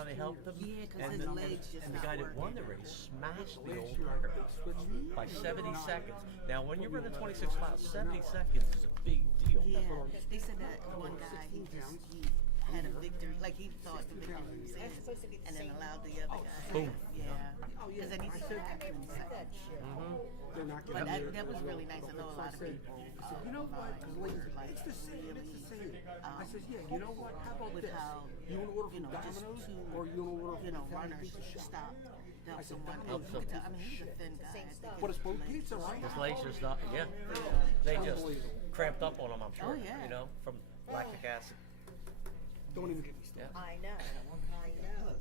down, they helped him. Yeah, 'cause and his the, legs just and the not guy that working. won the race smashed the old record by 70 seconds. Now, when you're running 26 miles, 70 seconds is a big deal. Yeah, they said that one guy, he had a victory, like he thought the victory was his, and then allowed the other guy. Boom. Yeah, because then he stood back in second. They're not But getting that was really nice. I know a lot of people. You know what? Like, It's the same. really, It's the same. I said, yeah. You know what? How about with this? how, You want to order you from know, just Domino's two, or you want to order you know, from runners Pizza Shop? stopped to help someone. Help And you could tell, I mean, he's a thin guy. I think But it's his both legs pizza, just- right? His legs just not, yeah. They just cramped up on him, I'm sure. Oh, yeah. You know, from lactic acid. Don't even get me started. Yeah. I know, I know.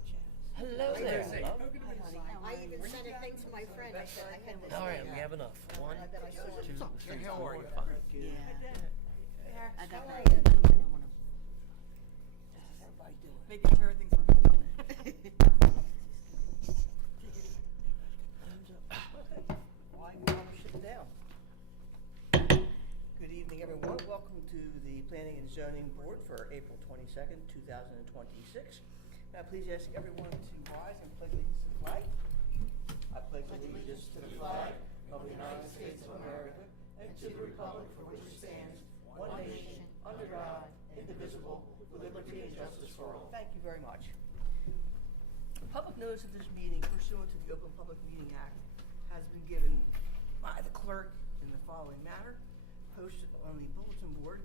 Hello there. Hello. I even sent a thing to my friend, I said, I had this. All right, we have enough. One, I bet I saw it. two, three, How are four, you? 5. Yeah. I got How that. are you? I want Making sure everything's working. Why you want to sit down? Good evening, everyone. Welcome to the Planning and Zoning Board for April 22nd, 2026. Now, please ask everyone to rise and pledge allegiance to the flag. I pledge allegiance to the flag of the United States of America and to the republic for which it stands, one nation, under God, indivisible, with liberty and justice for all. Thank you very much. Public notice of this meeting pursuant to the Open Public Meeting Act has been given by the clerk in the following manner: posted on the bulletin board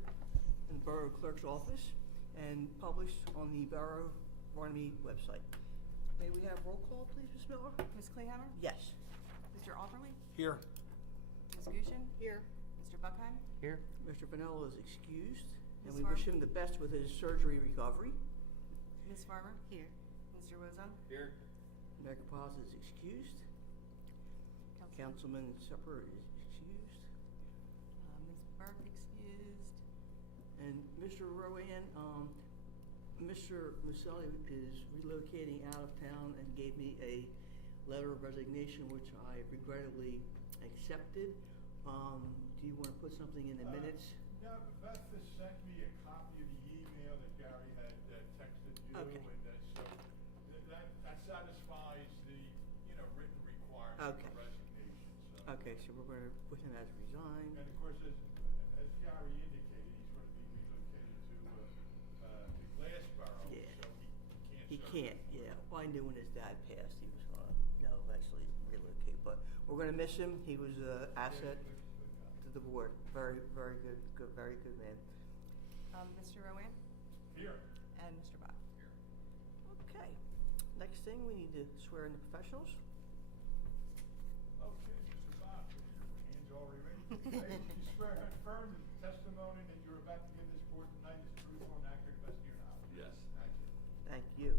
in the Borough Clerk's office and published on the Borough of Runnemede website. May we have roll call, please, Ms. Miller? Ms. Clayhammer? Yes. Mr. Offerly? Here. Ms. Gushin? Here. Mr. Buckheim? Here. Mr. Vanello is excused, and Ms. we wish Farmer? him the best with his surgery recovery. Ms. Farmer? here. Mr. Wozon? Here. Mayor Capaz is excused. Councilman Supper is excused. Ms. Burke excused. And Mr. Rowan, Mr. Maselli is relocating out of town and gave me a letter of resignation, which I regrettably accepted. Do you want to put something in the minutes? Yeah, Beth has sent me a copy of the email that Gary had texted you, Okay. and so that satisfies the, written requirement Okay. for resignation, so. Okay, so we're going to put him as resigned. And of course, as Gary indicated, he's going to be relocated to Glassboro, Yeah. so He he can't serve. can't, yeah. Well, I knew when his dad passed, he was going to, eventually relocate. But we're going to miss him. He was an asset to the board. Very, very good, very good man. Mr. Rowan? Here. And Mr. Bott? Okay. Next thing, we need to swear in the professionals. Okay, Mr. Bott, your hands already ready. You swear and affirm that the testimony that you're about to give this board tonight is truthful and accurate to the best of your knowledge? Yes. Thank you. Thank you.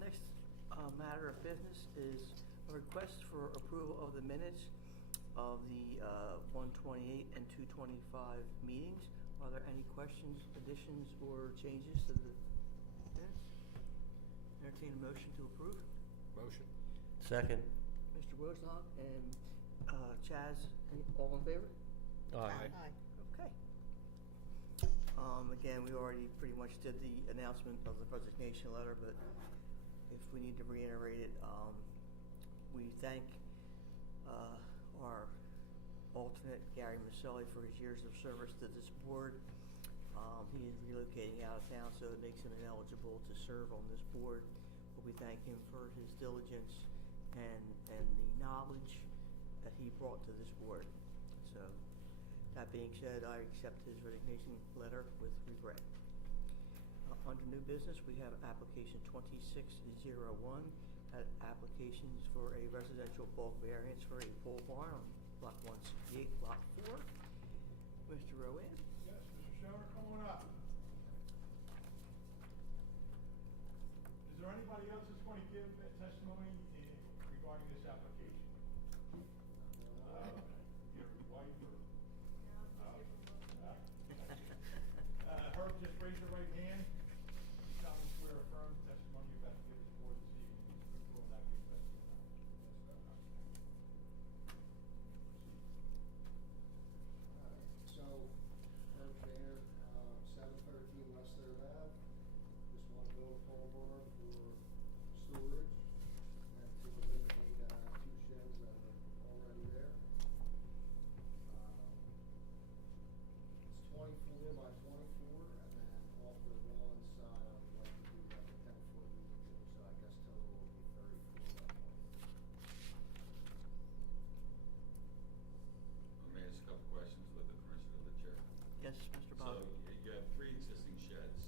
Next matter of business is a request for approval of the minutes of the 128 and 225 meetings. Are there any questions, additions, or changes to the minutes? Entertain a motion to approve. Motion. Second. Mr. Wozniak and Chaz, all in favor? Aye. Aye. Okay. Again, we already pretty much did the announcement of the resignation letter, but if we need to reiterate it, we thank our alternate, Gary Maselli, for his years of service to this board. He is relocating out of town, so it makes him ineligible to serve on this board. But we thank him for his diligence and the knowledge that he brought to this board. So, that being said, I accept his resignation letter with regret. Under new business, we have application 2601, applications for a residential bulk variance for a pole barn on lot 168, lot 4. Mr. Rowan? Yes, Mr. Schoner, come on up. Is there anybody else that's going to give testimony regarding this application? Your wife or? Herb, just raise your right hand. You solemnly swear or affirm the testimony you're about to give this board this evening is truthful and accurate to the best of your knowledge. So, Herb Shaner, 713 West Third Ave. Just want to build a pole barn for Yes, Mr. So Bob? you have 3 existing sheds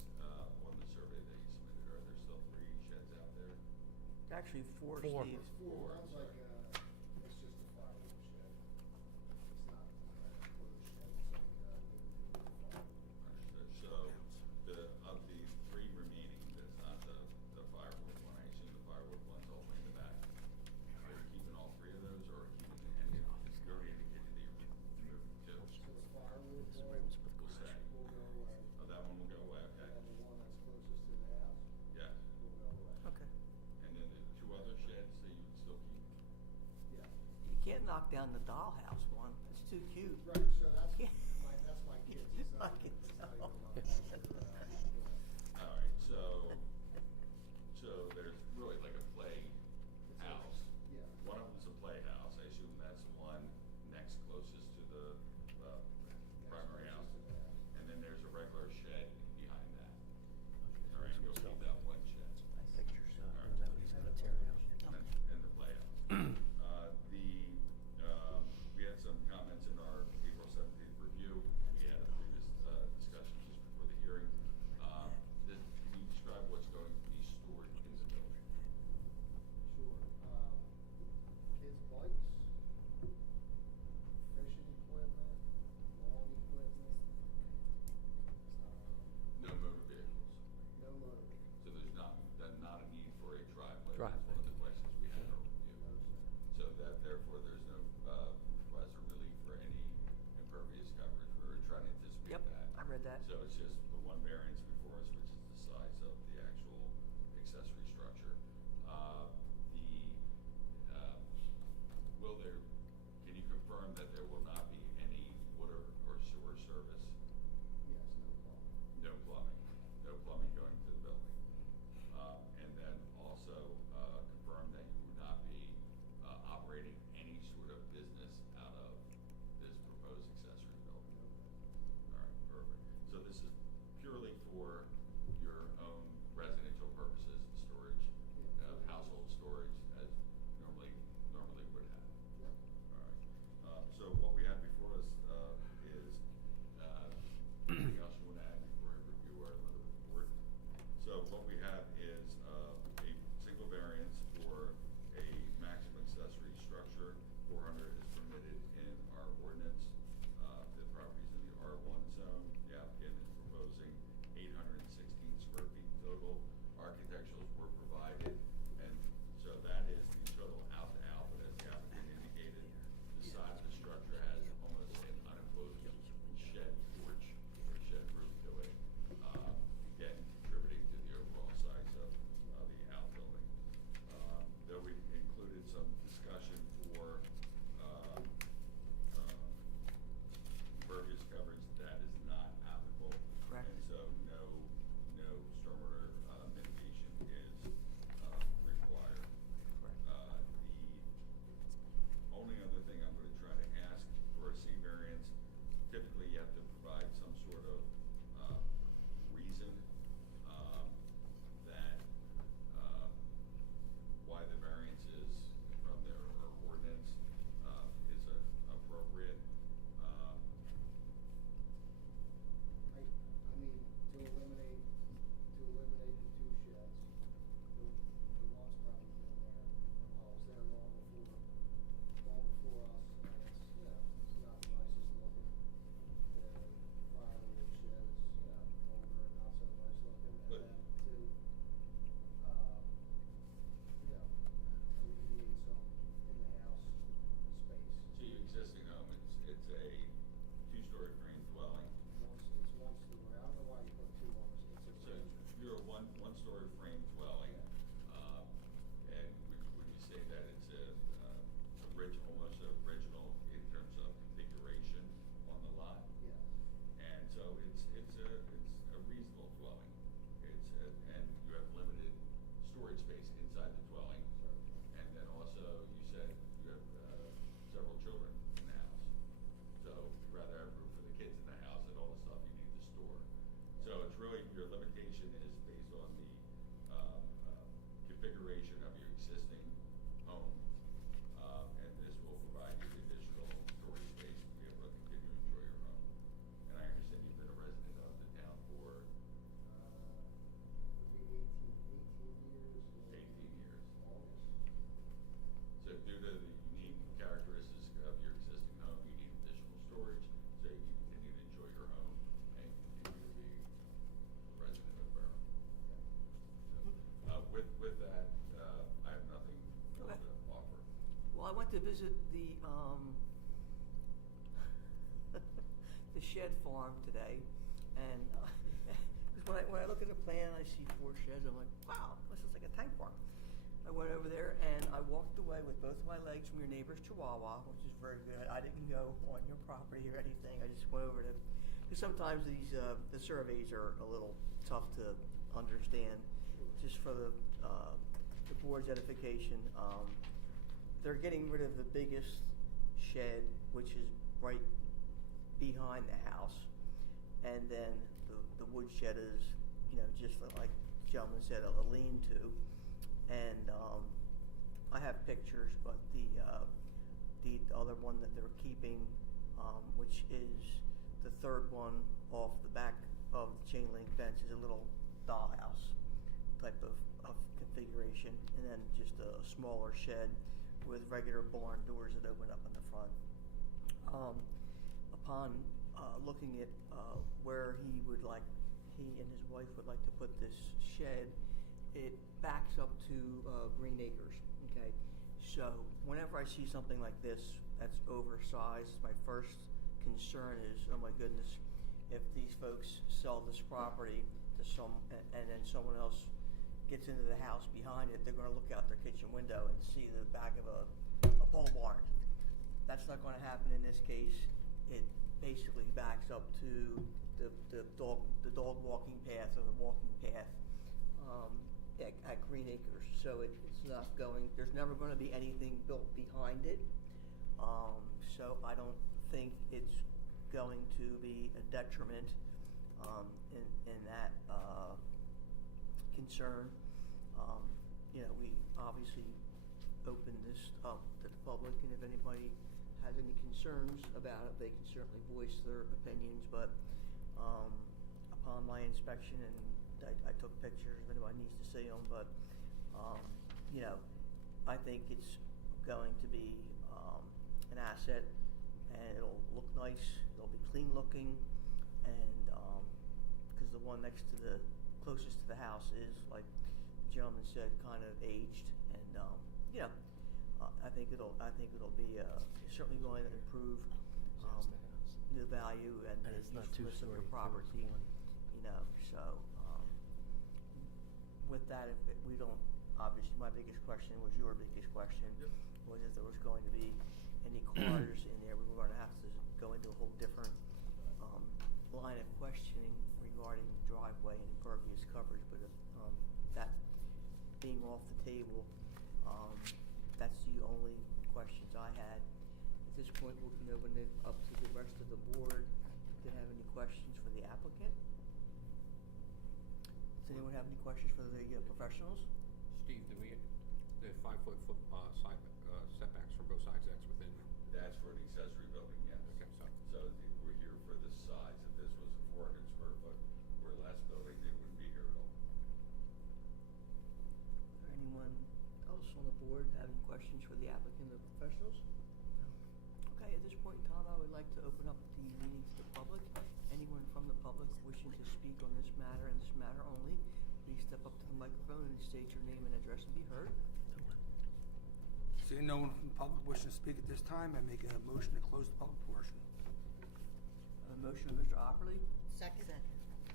on the survey that you submitted. Are there still 3 sheds out there? Actually, 4, Four. Steve. Four, sounds like, it's just a firewood shed. It's not a closed shed, it's like, Understood. So of the 3 remaining, that's not the firewood one. I assume the firewood one's all the way in the back. Are you keeping all 3 of those, or keeping any? You already indicated that you're moving 2. so the firewood Will stay. will go away. Oh, that one will go away, okay? And the one that's closest to the house Yes. will go away. Okay. And then the 2 other sheds that you would still keep? Yeah. You can't knock down the dollhouse one. It's too cute. Right, so that's Yeah. that's my kids. It's I not, can it's not tell. even my yeah. All right, so there's really like a play house. Yeah. One of them's a playhouse. I assume that's the one next closest to the primary house. And then there's a regular shed behind that. All right, you'll keep that one shed. Pictures, All right. that what he's gonna tear down. And the playhouse. We had some comments in our April 17th review. We had a previous discussion just before the hearing. Can you describe what's going to be stored in the building? Sure. Kids' bikes, fishing equipment, lawn equipment, No motor vehicles. no motor vehicles. So there's not a need for a driveway. Driveway. That's one of the questions we had in our review. No, sir. So that therefore there's no request or relief for any impervious coverage. We were trying to anticipate Yep, that. I read that. So it's just the one variance before us, which is the size of the actual accessory structure. Can you confirm that there will not be any water or sewer service? Yes, no problem. No plumbing, no plumbing going to the building. And then also confirm that you would not be operating any sort of business out of this proposed accessory building. All right, perfect. So this is to visit the the shed farm today, and 'cause when I look at the plan, I see 4 sheds. I'm like, wow, this is like a tank farm. I went over there and I walked away with both of my legs from your neighbor's chihuahua, which is very good. I didn't go on your property or anything. I just went over to, because sometimes these the surveys are a little tough to understand. Just for the board's edification, they're getting rid of the biggest shed, which is right behind the house, and then the wood shed is, just like the gentleman said, a lean-to. And I have pictures, but the other one that they're keeping, which is the third one off the back of the chain link fence, is a little dollhouse type of configuration, and then just a smaller shed with regular barn doors that open up in the front. Upon looking at where he and his wife would like to put this shed, it backs up to Green Acres, okay? So whenever I see something like this that's oversized, my first concern is, oh my goodness, if these folks sell this property to and then someone else gets into the house behind it, they're gonna look out their kitchen window and see the back of a pole barn. That's not gonna happen in this case. It basically backs up to the dog walking path, or the walking path at Green Acres. So it's not going, there's never going to be anything built behind it. So I don't think it's going to be a detriment in that concern. We obviously open this up to the public, and if anybody has any concerns about it, they can certainly voice their opinions. But upon my inspection, and I took pictures if anybody needs to see them, but I think it's going to be an asset, and it'll look nice, it'll be clean looking, and because the one next to the closest to the house is, like the gentleman said, kind of aged, and I think it'll be certainly going to improve the value and the it's not too usefulness of the story, property. So with that, if we don't, obviously my biggest question was your biggest question, was if there was going to be any cars in there. We were going to have to go into a whole different line of questioning regarding driveway and impervious coverage, but that being off the table, that's the only questions I had. At this point, we can open it up to the rest of the board to have any questions for the applicant. Does anyone have any questions for the professionals? Steve, the 5-foot side setbacks from both sides, that's within? That's for an accessory building, yes. Okay, So we're here for the size. If this was a 400 square foot or less building, they wouldn't be here at all. Is there anyone else on the board have any questions for the applicant or professionals? Okay, at this point in time, I would like to open up the meeting to the public. Anyone from the public wishing to speak on this matter and this matter only, please step up to the microphone and state your name and address to be heard. Seeing no one from the public wishing to speak at this time, I make a motion to close the public portion. A motion by Mr. Opperly, Second.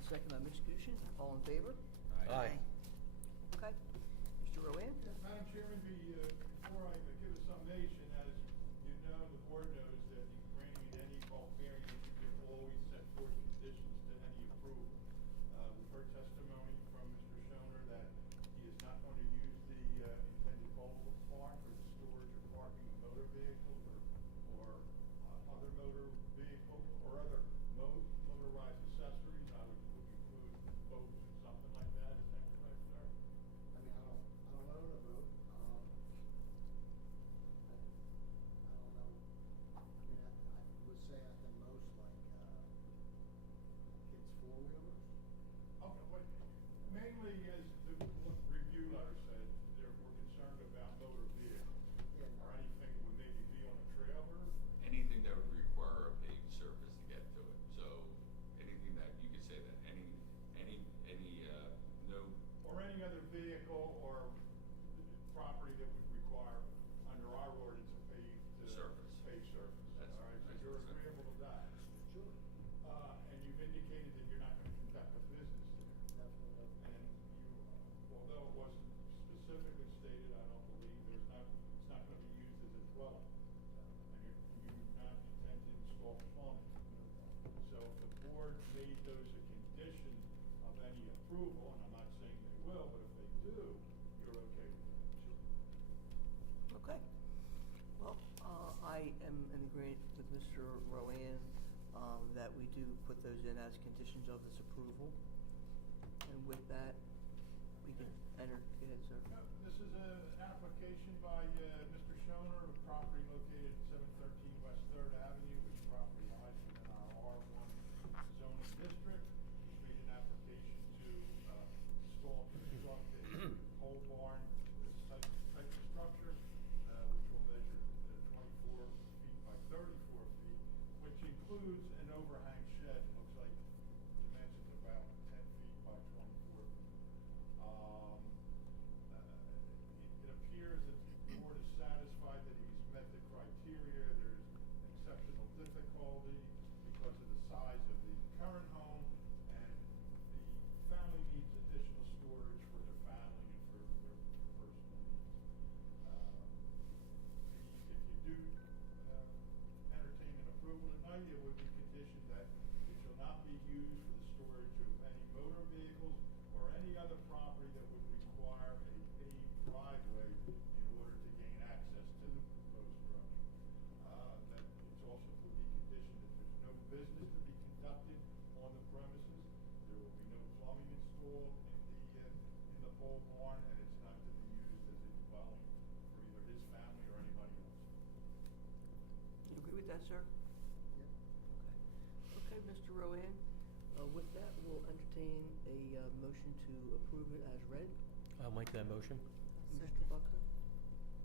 second by Ms. Gushin. All in favor? Aye. Okay. Mr. Rowan? Madam Chairman, before I give a summation, as you know, the board knows that in granting any bulk variance, you can always set forth conditions to any approval. We've heard testimony from Mr. Schoner that he is not going to use the intended bulk farm for the storage or parking of motor vehicles or other motor vehicles or other motorized accessories. I would include boats or something like that. Is that correct, sir? I mean, I don't own a boat. I don't know. I mean, I would say at the most like kids' four-wheelers. Okay, wait. Mainly, as the review letter said, we're concerned about motor vehicles Yeah. or anything that would maybe be on a trailer. Anything that would require a paved surface to get to it. So anything that you could say that no. Or any other vehicle or property that would require, under our ordinance, a paved surface. Paved surface, That's- all right, so that's you're what's in. agreeable to that. Sure. And you've indicated that you're not gonna conduct a business there. Definitely no. And you, although it wasn't specifically stated, I don't believe it's not gonna be used as a dwelling. And you do not intend to install plumbing. So if the board made those a condition of any approval, and I'm not saying they will, but if they do, you're okay with that. Okay. Well, I am in agreement with Mr. Rowan, that we do put those in as conditions of this approval. And with that, we can enter, go ahead, sir. This is an application by Mr. Schoner of property located at 713 West Third Avenue, which property lies within our R1 zoning district. He's made an application to construct a pole barn, this type of structure, which will measure 24 feet by 34 feet, which includes an overhang shed. It looks like dimensions about 10 feet by 24 feet. It appears that the board is satisfied that he's met the criteria. There's exceptional difficulty because of the size of the current home, and the family needs additional storage for their family and for their personal needs. If you do entertain an approval tonight, it would be conditioned that it shall not be used for the storage of any motor vehicles or any other property that would require a paved driveway in order to gain access to the proposed structure. That it's also would be conditioned that there's no business to be conducted on the premises. There will be no plumbing installed in the pole barn, and it's not to be used as a dwelling for either his family or anybody else. You agree with that, sir? Okay. Okay, Mr. Rowan, with that, we'll entertain a motion to approve it as read. I'll make that motion. Mr. Buckner?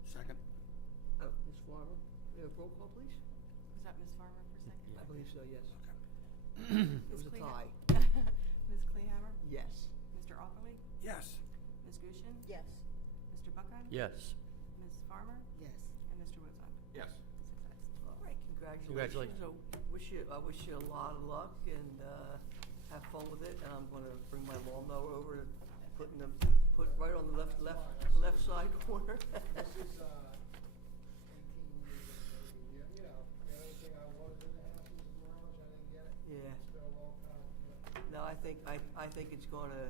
Second. Oh, Ms. Farmer? We have roll call, please? Was that Ms. Farmer for second? I believe so, yes. Okay. It was a tie. Ms. Kleehammer? Yes. Mr. Aukerly? Yes. Ms. Gushin? Yes. Mr. Buckheim? Yes. Ms. Farmer? Yes. And Mr. Wozak? Yes. Six ayes. All right, congratulations. Congratulations. I wish you a lot of luck and have fun with it. And I'm gonna bring my lawnmower over to put right on the left side corner. This is, 18 years and maybe, you know, the only thing I wanted in the house was a garage, I didn't get it. Yeah. It's been a long time, No, I think it's gonna,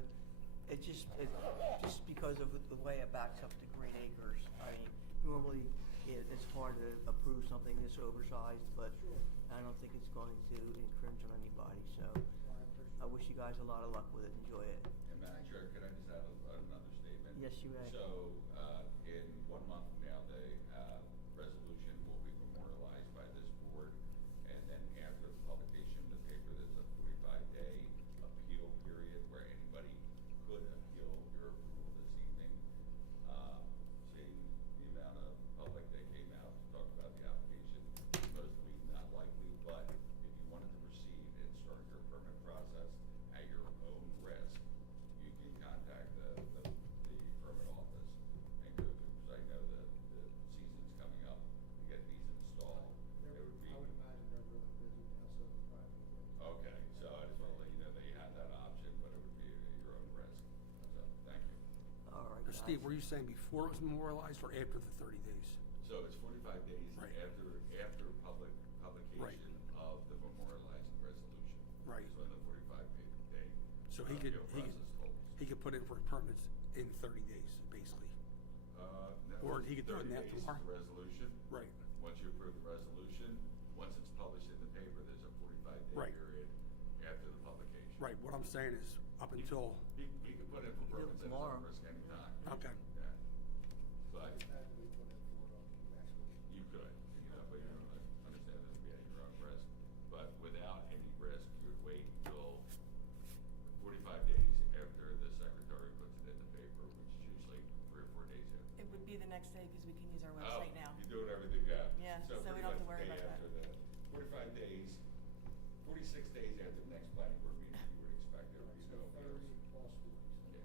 just because of the way it backs up to Green Acres. I mean, normally it's hard to approve something this oversized, but Sure. I don't think it's going to infringe on anybody, so I appreciate I wish you guys a lot of luck with it. Enjoy it. And Madam Chair, could I just add another statement? Yes, you may. So, in 1 month from now, the resolution will be memorialized by this board, and then after the publication in the paper, there's a 45-day appeal period where anybody could appeal your approval this evening. Seeing the amount of public that came out to talk about the application, mostly not likely, but if you wanted to proceed and start your permit process at your own risk, you can contact the permit office and go to, because I know the season's coming up to get these installed. It would be, I would imagine they're really busy now, so it's probably. okay, so I just want to let you know that you have that option, but it would be at your own risk. So, thank you. All right, Now, guys. Steve, were you saying before it was memorialized or after the 30 days? So it's 45 days Right. after publication of the memorializing resolution. Right. Is when the 45-day So he appeal could process holds. he could put in for permits in 30 days, basically. No, Or he could do it 30 now days is tomorrow. the resolution. Right. Once you approve the resolution, once it's published in the paper, there's a 45-day Right. period after the publication. Right. What I'm saying is up until. He can put in for He'll do it permits at his tomorrow. own risk anytime. Okay. Yeah. But Had to be put in for next week. you could, but you don't understand this to be at your own risk. But without any risk, you would wait until 45 days after the secretary puts it in the paper, which is usually 3 or 4 days after. It would be the next day because we can use our Oh, website now. you're doing everything, yeah. Yeah, so we pretty don't have to much worry the day about that. after the 45 days, 46 days after the next planning board meeting, you would expect there would be So no appeals. 30 plus weeks. Yeah.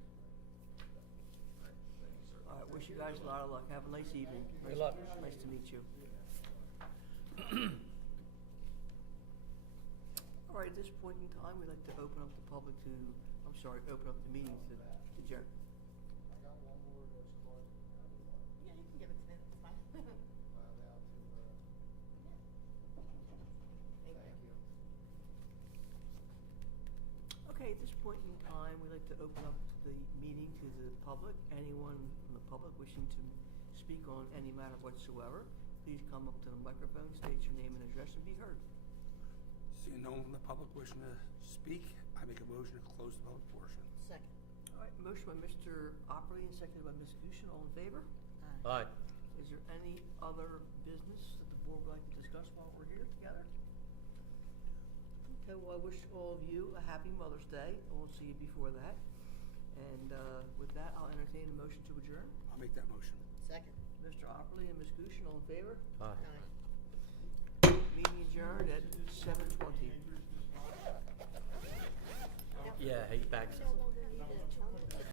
Right, thank you, sir. All right, wish you guys a lot of luck. Have a nice evening. Good luck. Nice to meet you. All right, at this point in time, we'd like to open up the public to, open up the meeting to Jerry. I got one more that's close. Yeah, you can give it to me, it's fine. Now to, thank you. Okay, at this point in time, we'd like to open up the meeting to the public. Anyone from the public wishing to speak on any matter whatsoever, please come up to the microphone, state your name and address, and be heard. Seeing no one from the public wishing to speak, I make a motion to close the public portion. Second. All right, motion by Mr. Operly and seconded by Ms. Fusion. All in favor? Aye. Is there any other business that the board would like to discuss while we're here together? Okay, well, I wish all of you a happy Mother's Day. I won't see you before that. And with that, I'll entertain a motion to adjourn. I'll make that motion. Second. Mr. Operly and Ms. Fusion, all in favor? Aye. Aye. Meeting adjourned at 7:20. Yeah, hey, back. So